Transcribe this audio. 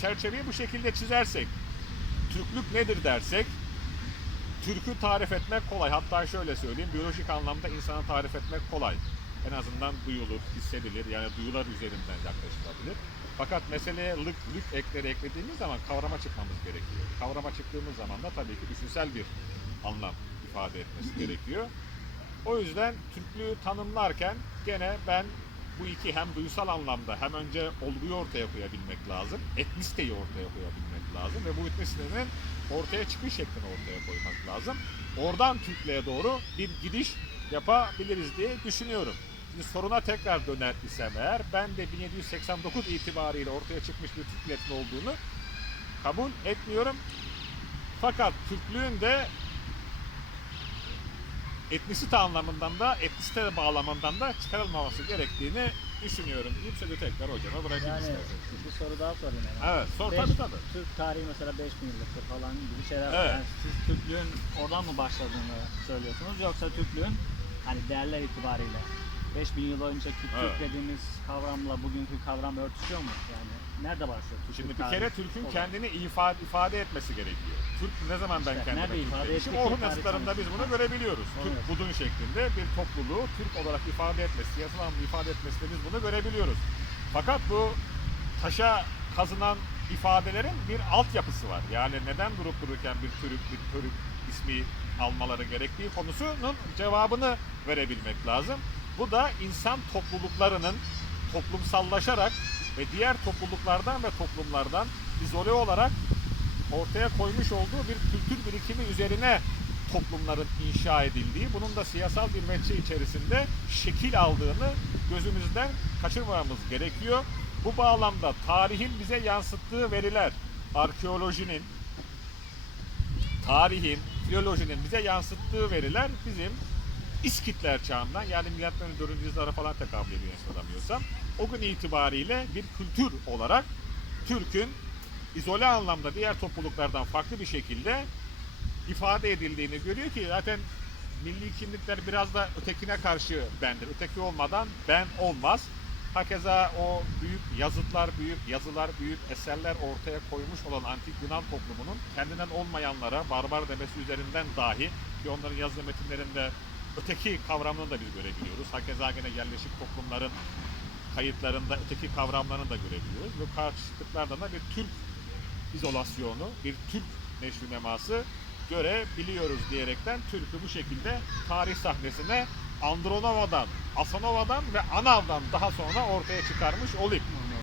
Çerçeveyi bu şekilde çizersek, Türklük nedir dersek, Türk'ü tarif etmek kolay. Hatta şöyle söyleyeyim, biyolojik anlamda insanı tarif etmek kolay. En azından duyulur, hissedilir, yani duyular üzerinden yaklaşılabilir. Fakat meseleye lık, lük ekleri eklediğimiz zaman kavrama çıkmamız gerekiyor. Kavrama çıktığımız zaman da tabii ki düşünsel bir anlam ifade etmesi gerekiyor. O yüzden Türklüğü tanımlarken gene ben bu iki hem duysal anlamda hem önce olguyu ortaya koyabilmek lazım, etnisiteyi ortaya koyabilmek lazım ve bu etnisitenin ortaya çıkış şeklini ortaya koymak lazım. Oradan Türklüğe doğru bir gidiş yapabiliriz diye düşünüyorum. Şimdi soruna tekrar döner isem eğer ben de 1789 itibariyle ortaya çıkmış bir Türk milletinin olduğunu kabul etmiyorum. Fakat Türklüğün de etnisite anlamından da etnisite bağlamından da çıkarılmaması gerektiğini düşünüyorum. deyip sözü tekrar hocama bırakayım Yani isterseniz. bir soru daha sorayım hemen. Evet, sor Beş- tabii tabii. Türk tarihi mesela 5000 yıllıktır falan gibi şeyler var. Evet. Yani siz Türklüğün oradan mı başladığını söylüyorsunuz yoksa Türklüğün hani değerler itibariyle 5000 yıl önceki Türk Evet. dediğimiz kavramla bugünkü kavram örtüşüyor mu? Yani nerede başlıyor? Türklük Şimdi bir kere Türk'ün kendini ifade, ifade etmesi gerekiyor. Türk ne zaman ben İşte kendime nerede Türk ifade demişim? ettiği Orhun tarih yazıtlarında biz bunu görebiliyoruz. Türk evet. budun şeklinde bir topluluğu Türk olarak ifade etmesi, siyasal anlamda ifade etmesinde biz bunu görebiliyoruz. Fakat bu taşa kazınan ifadelerin bir altyapısı var. Yani neden durup dururken bir Türk, bir Türk ismi almaları gerektiği konusunun cevabını verebilmek lazım. Bu da insan topluluklarının toplumsallaşarak ve diğer topluluklardan ve toplumlardan izole olarak ortaya koymuş olduğu bir kültür birikimi üzerine toplumların inşa edildiği, bunun da siyasal bir metçe içerisinde şekil aldığını gözümüzden kaçırmamamız gerekiyor. Bu bağlamda tarihin bize yansıttığı veriler, arkeolojinin, tarihin, filolojinin bize yansıttığı veriler bizim İskitler çağından yani milattan önce 4. yüzyıllara falan tekabül ediyor hatırlamıyorsam. O gün itibariyle bir kültür olarak Türk'ün izole anlamda diğer topluluklardan farklı bir şekilde ifade edildiğini görüyor ki zaten milli kimlikler biraz da ötekine karşı bendir. Öteki olmadan ben olmaz. Hakeza o büyük yazıtlar, büyük yazılar, büyük eserler ortaya koymuş olan antik Yunan toplumunun kendinden olmayanlara barbar demesi üzerinden dahi ki onların yazı metinlerinde öteki kavramını da biz görebiliyoruz. Hakeza gene yerleşik toplumların kayıtlarında öteki kavramlarını da görebiliyoruz. Ve karşıtlıklardan da bir Türk izolasyonu, bir Türk neşrineması görebiliyoruz diyerekten Türk'ü bu şekilde tarih sahnesine Andronova'dan, Asanova'dan ve Anav'dan daha sonra ortaya çıkarmış olayım.